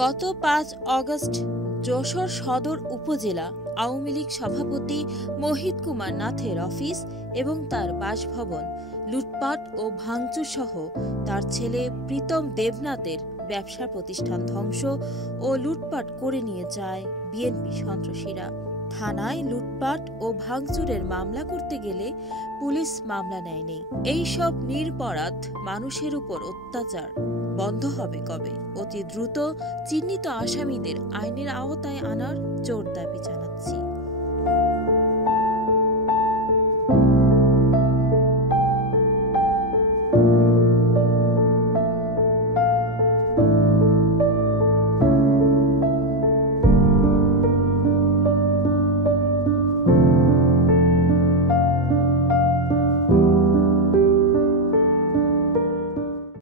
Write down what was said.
গত ৫ অগস্ট যশোর সদর উপজেলা আওয়ামী লীগ সভাপতি মোহিত কুমার নাথের অফিস এবং তার বাসভবন লুটপাট ও ভাঙচুর সহ তার ছেলে প্রীতম দেবনাথের ব্যবসা প্রতিষ্ঠান ধ্বংস ও লুটপাট করে নিয়ে যায় বিএনপি সন্ত্রাসীরা। থানায় লুটপাট ও ভাঙচুরের মামলা করতে গেলে পুলিশ মামলা নেয়নি। এইসব নিরপরাধ মানুষের উপর অত্যাচার বন্ধ হবে কবে? অতি দ্রুত চিহ্নিত আসামিদের আইনের আওতায় আনার জোর দাবি জানাচ্ছি।